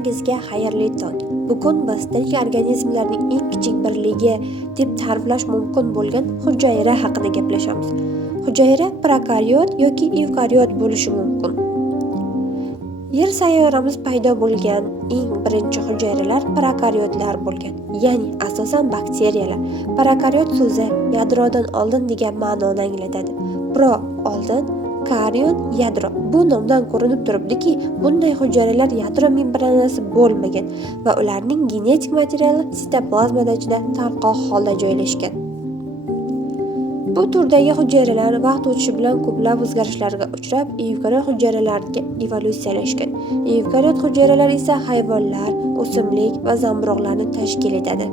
Barchangizga xayrli tong. Bugun biz tirik organizmlarning eng kichik birligi deb ta'riflash mumkin bo'lgan hujayra haqida gaplashamiz. Hujayra prokariot yoki evkariot bo'lishi mumkin. Yer sayyoramiz paydo bo'lgan eng birinchi hujayralar prokariotlar bo'lgan, ya'ni asosan bakteriyalar. Prokariot so'zi yadrodan oldin degan ma'noni anglatadi. Pro oldin, karion yadro. Bu nomdan ko'rinib turibdiki, bunday hujayralar yadro membranasi bo'lmagan va ularning genetik materiali sitoplazmada ichida tarqoq holda joylashgan. Bu turdagi hujayralar vaqt o'tishi bilan ko'plab o'zgarishlarga uchrab, evkariot hujayralarga evolyutsiyalashgan. Evkariot hujayralar esa hayvonlar, o'simlik va zamburug'larni tashkil etadi.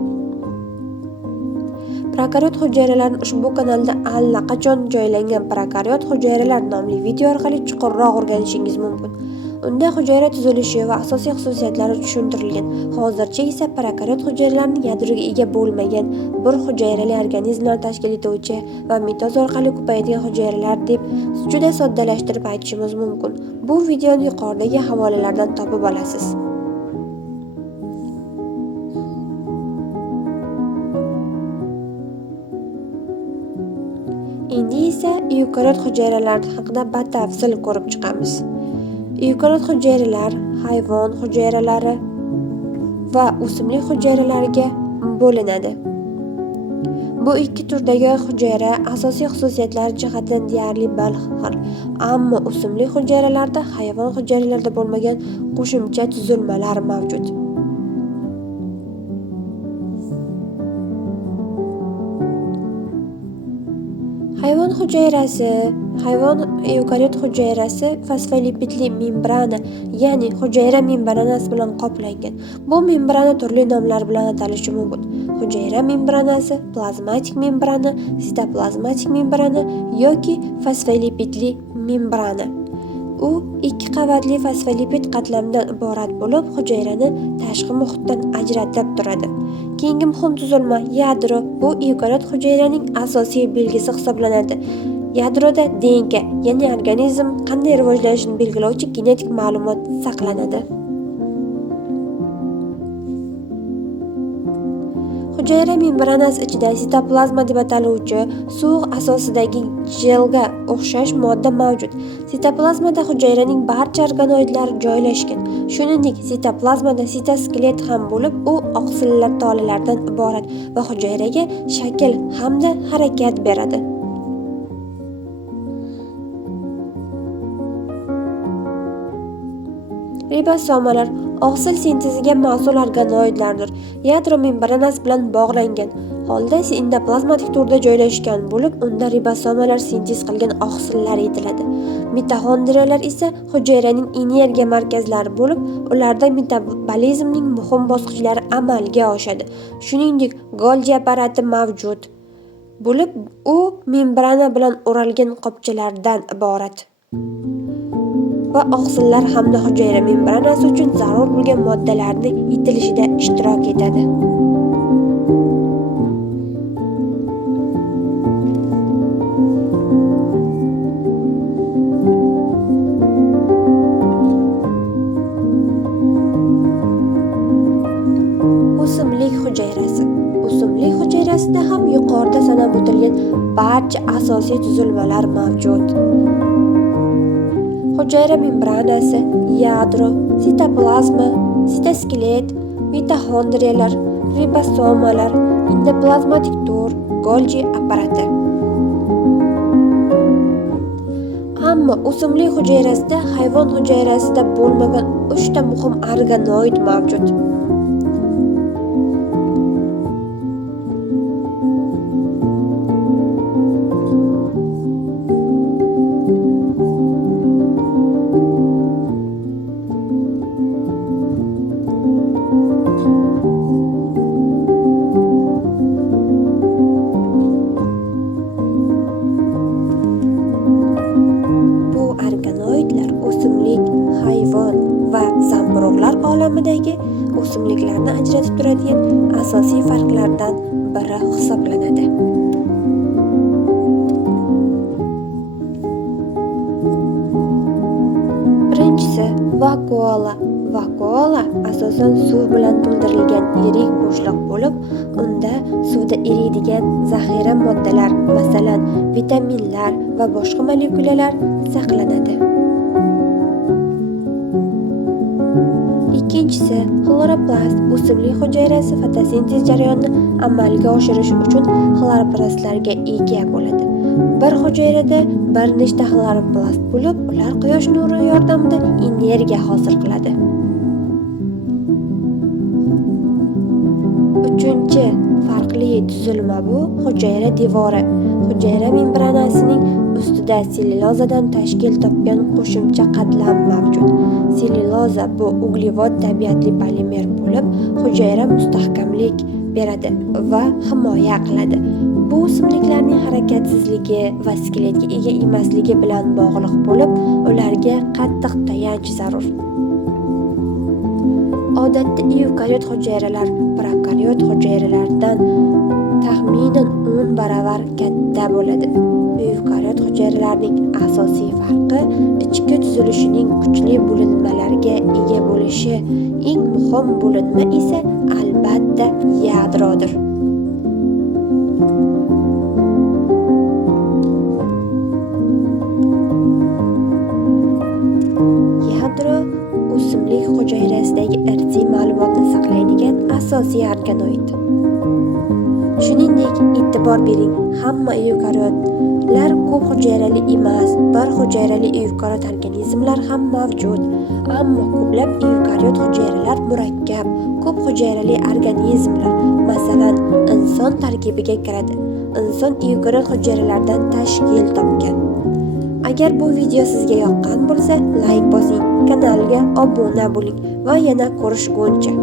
Prokariot hujayralarni ushbu kanalda allaqachon joylangan prokariot hujayralar nomli video orqali chuqurroq o'rganishingiz mumkin. Unda hujayra tuzilishi va asosiy xususiyatlari tushuntirilgan. Hozircha esa prokariot hujayralarning yadroga ega bo'lmagan, bir hujayrali organizmlar tashkil etuvchi va mitoz orqali ko'payadigan hujayralar deb juda soddalashtirib aytishimiz mumkin. Bu videoni yuqoridagi havolalardan topib olasiz. Endi esa evkariot hujayralar haqida batafsil ko'rib chiqamiz. Evkariot hujayralar hayvon hujayralari va o'simlik hujayralariga bo'linadi. Bu ikki turdagi hujayra asosiy xususiyatlari jihatdan deyarli bir xil, ammo o'simlik hujayralarda hayvon hujayralarida bo'lmagan qo'shimcha tuzilmalar mavjud. Hayvon evkariot hujayrasi fosfolipidli membrana, ya'ni hujayra membranasi bilan qoplangan. Bu membrana turli nomlar bilan atalishi mumkin. Hujayra membranasi, plazmatik membrana, sitoplazmatik membrana yoki fosfolipidli membrana. U ikki qavatli fosfolipid qatlamidan iborat bo'lib, hujayrani tashqi muhitdan ajratib turadi. Keyingi muhim tuzilma yadro. Bu evkariot hujayraning asosiy belgisi hisoblanadi. Yadroda DNK, ya'ni organizm qanday rivojlanishini belgilovchi genetik ma'lumot saqlanadi. Hujayra membranasi ichida sitoplazma deb ataluvchi suv asosidagi jelga o'xshash modda mavjud. Sitoplazmada hujayraning barcha organoidlari joylashgan. Shuningdek, sitoplazmada sitoskelet ham bo'lib, u oqsillar tolalardan iborat va hujayraga shakl hamda harakat beradi. Ribosomalar oqsil sinteziga mas'ul organoidlardir. Yadro membranasi bilan bog'langan holda endoplazmatik turda joylashgan bo'lib, unda ribosomalar sintez qilgan oqsillar yetiladi. Mitoxondriyalar esa hujayraning energiya markazlari bo'lib, ularda metabolizmning muhim bosqichlari amalga oshadi. Shuningdek, Golgi apparati mavjud bo'lib, u membrana bilan o'ralgan qopchalardan iborat va oqsillar hamda hujayra membranasi uchun zarur bo'lgan moddalarni yetilishida ishtirok etadi. O'simlik hujayrasi. O'simlik hujayrasida ham yuqorida sanab o'tilgan barcha asosiy tuzilmalar mavjud. Hujayra membranasi, yadro, sitoplazma, sitoskelet, mitoxondriyalar, ribosomalar, endoplazmatik tur, Golgi apparati. Ammo o'simlik hujayrasida hayvon hujayrasida bo'lmagan 3 ta muhim organoid mavjud. Olamidagi o'simliklarni ajratib turadigan asosiy farqlardan biri hisoblanadi. Birinchisi vakuola Vakuola asosan suv bilan to'ldirilgan yirik bo'shliq bo'lib, unda suvda eriydigan zaxira moddalar, masalan, vitaminlar va boshqa molekulalar saqlanadi. Ikkinchisi, xloroplast o'simlik hujayrasi fotosintez jarayonini amalga oshirish uchun xloroplastlarga ega bo'ladi. Bir hujayrada bir nechta xloroplast bo'lib, ular quyosh nuri yordamida energiya hosil qiladi. Uchinchi farqli tuzilma bu hujayra devori. Hujayra membranasining ustida sellyulozadan tashkil topgan qo'shimcha qatlam mavjud. Sellyuloza bu uglevod tabiatli polimer bo'lib, hujayra mustahkamlik beradi va himoya qiladi. Bu o'simliklarning harakatsizligi va skeletga ega emasligi bilan bog'liq bo'lib, ularga qattiq tayanch zarur. Odatda evkariot hujayralar prokaryot hujayralardan taxminan 10 baravar katta bo'ladi. Evkariot hujayralarning asosiy farqi ichki tuzilishining kuchli bo'linmalarga ega bo'lishi. Eng muhim bo'linma esa albatta yadrodir. Yadro o'simlik hujayrasidagi irsiy ma'lumotni saqlaydigan asosiy organoid. Shuningdek, e'tibor bering, hamma evkariotlar ko'p hujayrali emas, bir hujayrali evkariot organizmlar ham mavjud. Ammo ko'plab evkariot hujayralar murakkab, ko'p hujayrali organizmlar, masalan, inson tarkibiga kiradi. Inson evkariot hujayralardan tashkil topgan. Agar bu video sizga yoqqan bo'lsa, like bosing, kanalga obuna bo'ling va yana ko'rishguncha